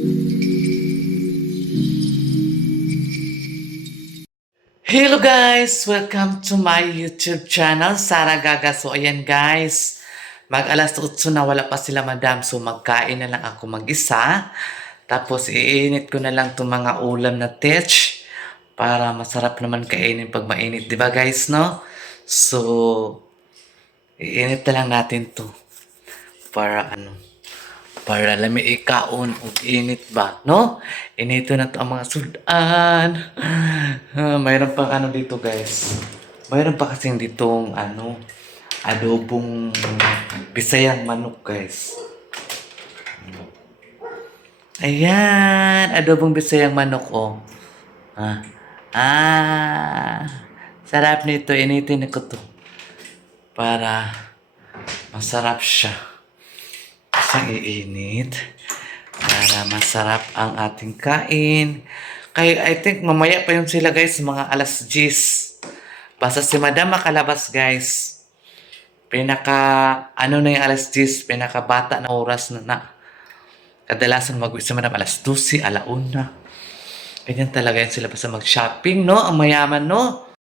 Hello guys! Welcome to my YouTube channel, Sara Gaga. So ayan guys, mag-alas 8 na wala pa sila madam. So magkain na lang ako mag-isa. Tapos iinit ko na lang itong mga ulam na tech para masarap naman kainin pag mainit. Diba guys, no? So, iinit na lang natin to para para lami ikaon ug init ba, no? Inito na to ang mga sudan. Mayroon pa dito, guys. Mayroon pa kasing ditong adobong Bisayang manok, guys. Ayan, adobong Bisayang manok, oh. Ah, sarap nito. Initin ko to para masarap siya. Isang iinit para masarap ang ating kain. Kaya I think mamaya pa yun sila guys, mga alas 10. Basta si Madam makalabas guys. Ano na yung alas 10, pinakabata na oras na. Kadalasan mag-uwi si Madam alas 12, alauna. Ganyan talaga yun sila basta mag-shopping, no? Ang mayaman, no?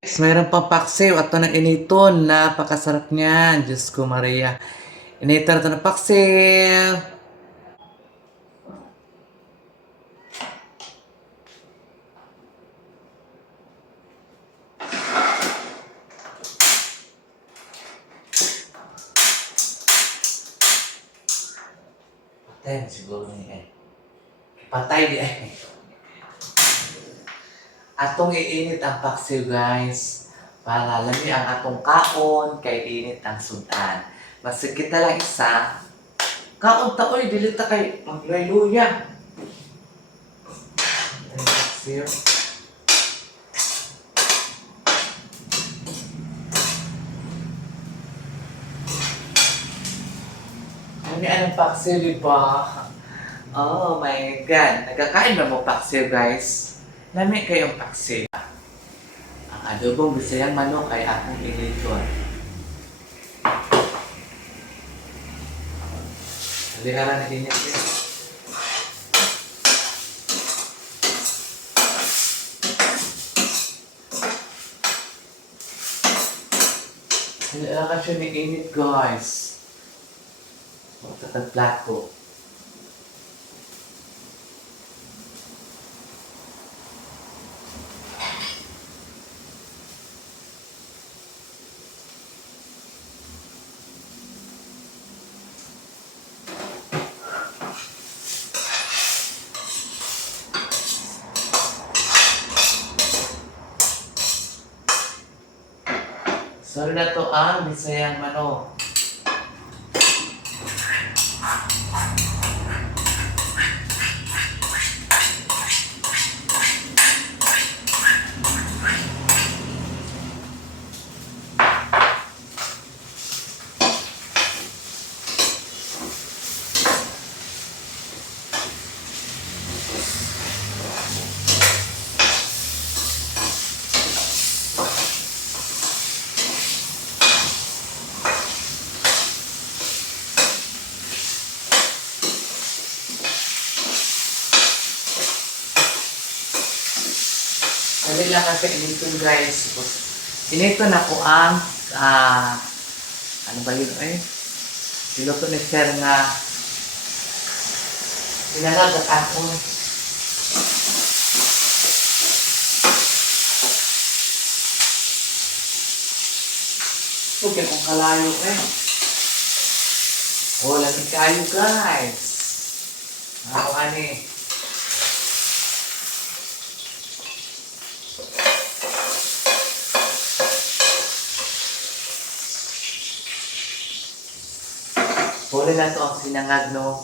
Guys, mayroon pang paksiw at ito na initon. Napakasarap niyan. Diyos ko Maria. Initon ito na paksiw. Patay siguro niya eh. Patay di eh. Atong iinit ang paksiw guys. Para lami ang atong kaon kay init ang sudan. Masig kita lang isa. Kaon ta oy dili ta kay maglayluya. Ang paksiw. Anong paksiw di ba? Oh my God. Nagkakain ba mo paksiw guys? Lami kayong paksiw. Ang adobong Bisayang manok ay akong initon. Halihara na din yan. Halihara ka siya ni init guys. Magtatagplat ko. So na to ang Bisayang manok. Dali lang kasi inito guys. Inito na ko ang ano ba yun eh? Niluto ni Sir nga pinalagat ako. Huwag akong kalayo eh. Wala ni kayo guys. Ako ani. Huli na to ang sinangag, no?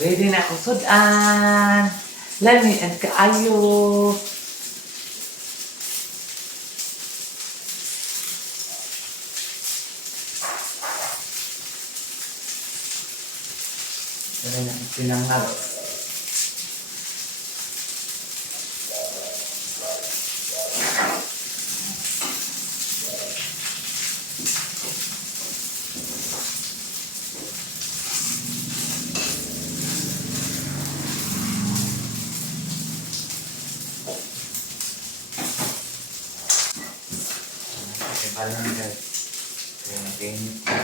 Ready na ako sudan. Lami and kaayo. Ready na ang pinangal. Balon guys. Init na.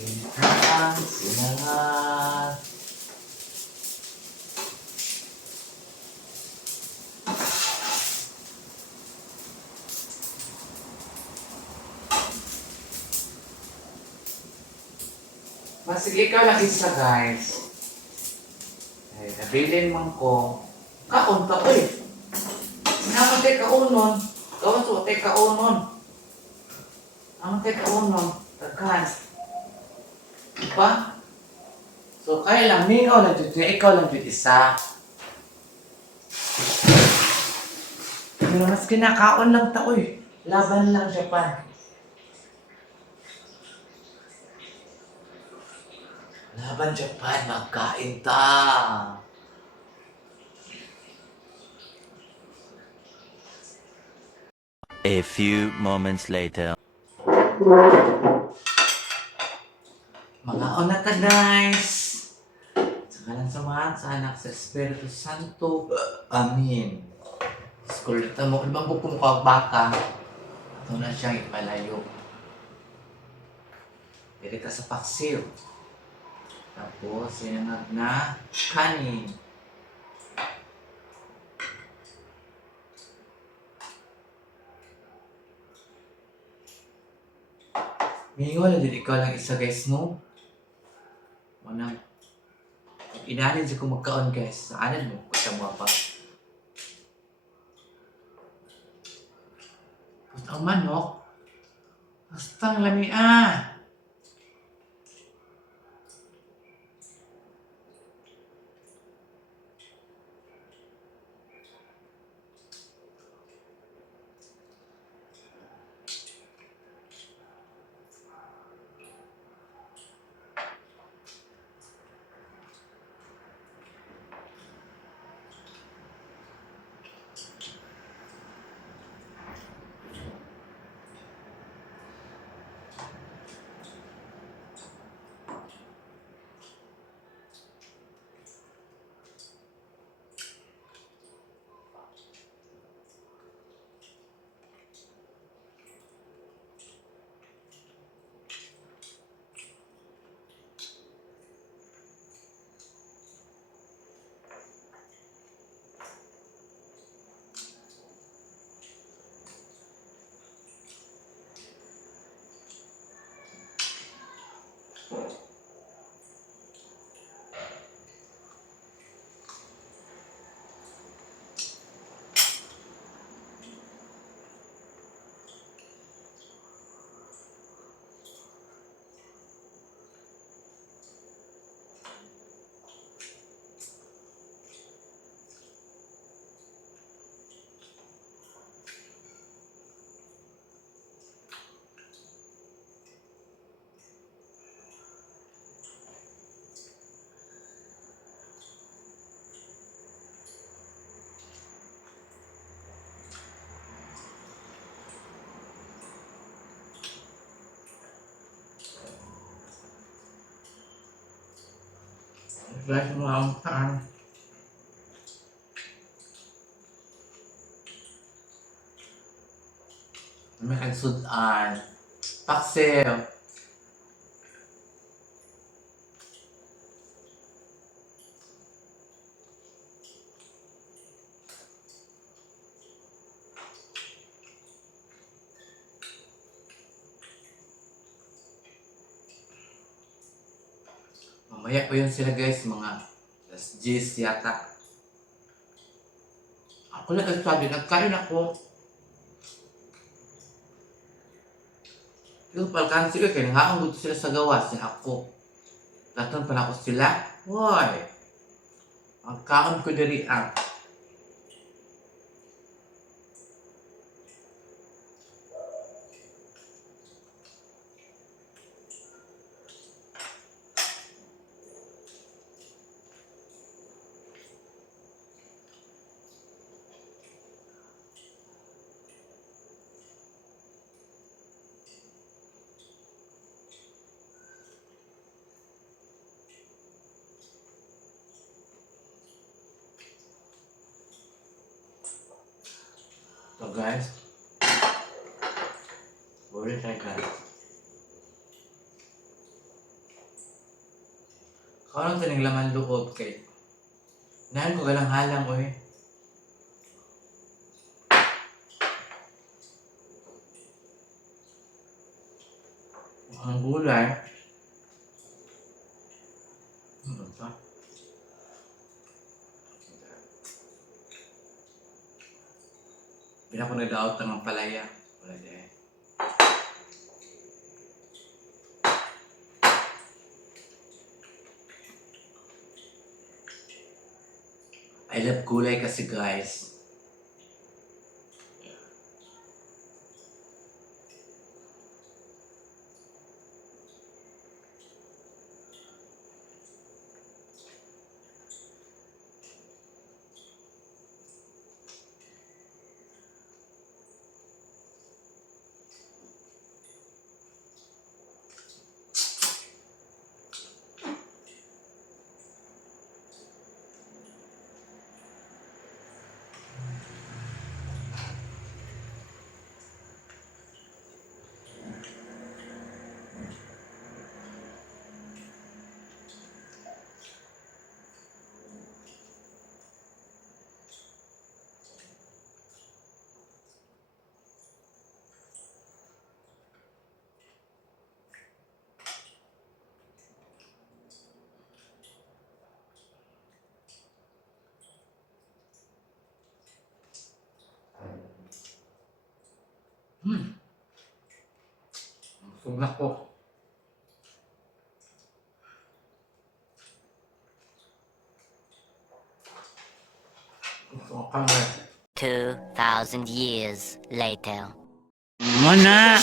Init na. Sinangat. Sige, ikaw lang isa guys. Ay, nabilin man ko. Kaon ka ko eh. Namatay kaunon. Kawan so, tay kaunon. Namatay kaunon. Tagkan. Diba? So, kaya lang, mingaw lang dito. Ikaw lang dito isa. Pero mas kinakaon lang ta, uy. Laban lang Japan. Laban Japan, magkain ta. A few moments later. Mga onata guys. Sa kanan samahan sa anak sa Espiritu Santo. Amin. School na mo. Ibang bukong ka baka. Ito na siyang ipalayo. Pili ka sa paksiw. Tapos, sinangag na kanin. Ngayon lang din ikaw lang isa guys, no? Manang inanin siya kung magkaon guys. Sa anan mo, kasi mo pa. Basta ang manok, basta ang lamia. Guys, mga ang taan. May kagsudan. Paksiw. Mamaya pa yun sila guys, mga alas 10 yata. Ako lang nagsabi, nagkain ako. Yung palkansi ko, kaya nga ang gusto sila sa gawas niya ako. Laton pala ko sila. Hoy! Ang kaon ko diri ang. So guys, boleh tayo guys. Kau lang taning laman loob kay. Nahan ko galang halang oy. Ang gulay. Ano ba? Hindi ako nag-out ng palaya. Wala din. I love gulay kasi guys. Busog na ko. Busog ka na. 2,000 years later. Mana?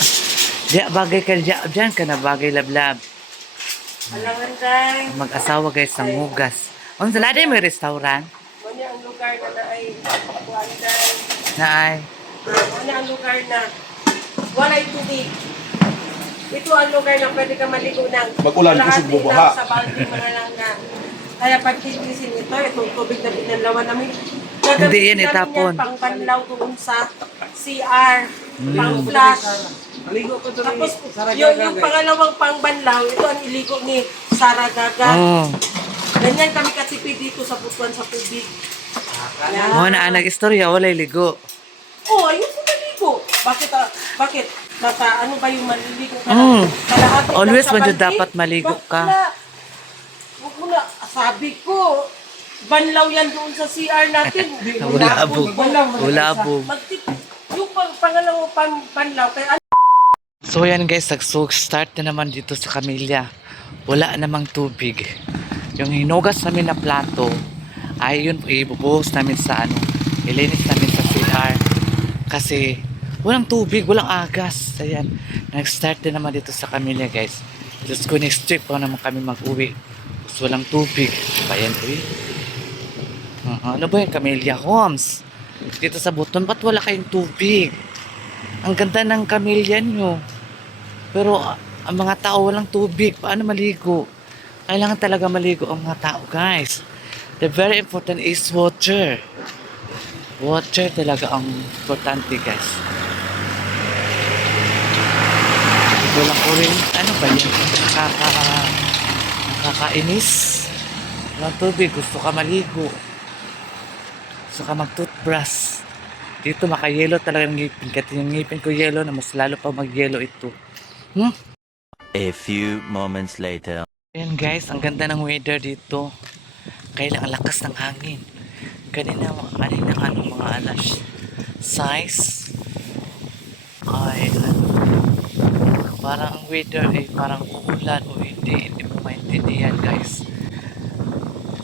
Diya bagay ka dyan ka na bagay lablab. Alangan guys, Mag-asawa guys ng hugas. Ang salada may restaurant muna ang lugar na naay kuan guys. na ay. Muna ang lugar na walay tubig. Ito ang lugar na pwede ka maligo ng Mag-ulan, lahat kusog bubuha. sa balde mga lang na. Kaya pag kinisin ito, itong tubig na pinanlawan namin. Hindi yan namin itapon. Pang banlaw doon sa CR, pang flash. Tapos yung pangalawang pang banlaw, ito ang iligo ni Sara Gaga. Oh. Ganyan kami katipid dito sa putuan sa tubig. Yan. Mo na anag istorya walay ligo. Oh, ayun po maligo. Bakit? Ano ba yung maliligo ka Mm. Kalahati lang Always sa man dyan balde? dapat maligo ka. Huwag mo na. Sabi ko, banlaw yan doon sa CR natin. Ulabog. Ulabog. Yung pangalawang panlaw, kaya So yan guys, start na naman dito sa Camilla. Wala namang tubig. Yung hinugas namin na plato, ay yun ibubuhos namin sa ilinis namin sa CR. Kasi walang tubig, walang agas. Ayan, nag-start na naman dito sa Camilla guys. Just ko next trip pa naman kami mag-uwi. Tapos walang tubig. Bayan uwi. Ano ba yung Camellia Homes? Dito sa Buton, ba't wala kayong tubig? Ang ganda ng Camellia nyo. Pero ang mga tao walang tubig. Paano maligo? Kailangan talaga maligo ang mga tao, guys. The very important is water. Water talaga ang importante, guys. Walang ko rin, ano ba yan? Nakakainis. Walang tubig, gusto ka maligo. Gusto ka mag-toothbrush. Dito makayelo talaga ng ngipin. Kasi yung ngipin ko yelo na mas lalo pa mag-yelo ito. A few moments later. Ayan guys, ang ganda ng weather dito. Kailang ang lakas ng hangin. Kanina mga alas 6 ay parang ang weather ay parang uulan o hindi ko maintindihan. maintindihan guys.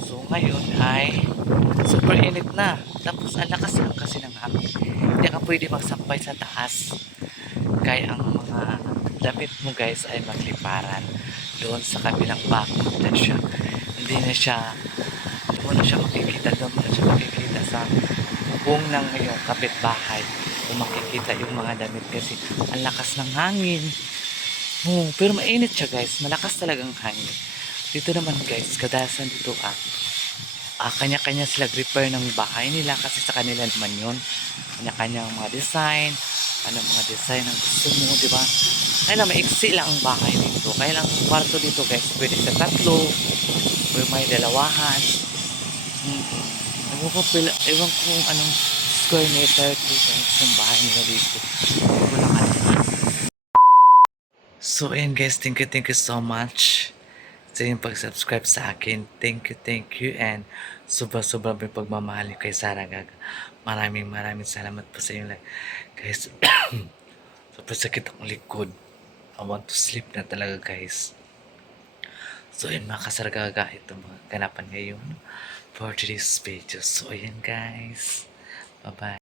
So ngayon ay super init na. Tapos ang lakas lang kasi ng hangin. Hindi ka pwede magsampay sa taas. Kaya ang mga damit mo guys ay magliparan doon sa kabilang bakod na siya. Hindi na siya, doon mo na siya makikita, doon mo na siya makikita sa bubong ng iyong kapitbahay. Kung makikita yung mga damit kasi ang lakas ng hangin. Oh, pero mainit siya guys, malakas talagang hangin. Dito naman guys, kadalasan dito kanya-kanya sila repair ng bahay nila kasi sa kanila naman yun. Kanya-kanya mga design, mga design ang gusto mo, di ba? Kaya lang, maiksi lang ang bahay dito. Kaya lang, ang kwarto dito guys, pwede sa 3 o may dalawahan. Ewan ko kung anong square meter to guys yung bahay nila dito. Wala ka naman. So, ayan guys, thank you so much sa yung pag-subscribe sa akin. Thank you, and sobra may pagmamahal kay Sarah Gaga. Maraming salamat po sa inyo. Guys, sobrang sakit ang likod. I want to sleep na talaga guys. So, ayan mga ka-Sarah Gaga, ito mga ganapan ngayon for today's video. So, ayan guys. Bye-bye.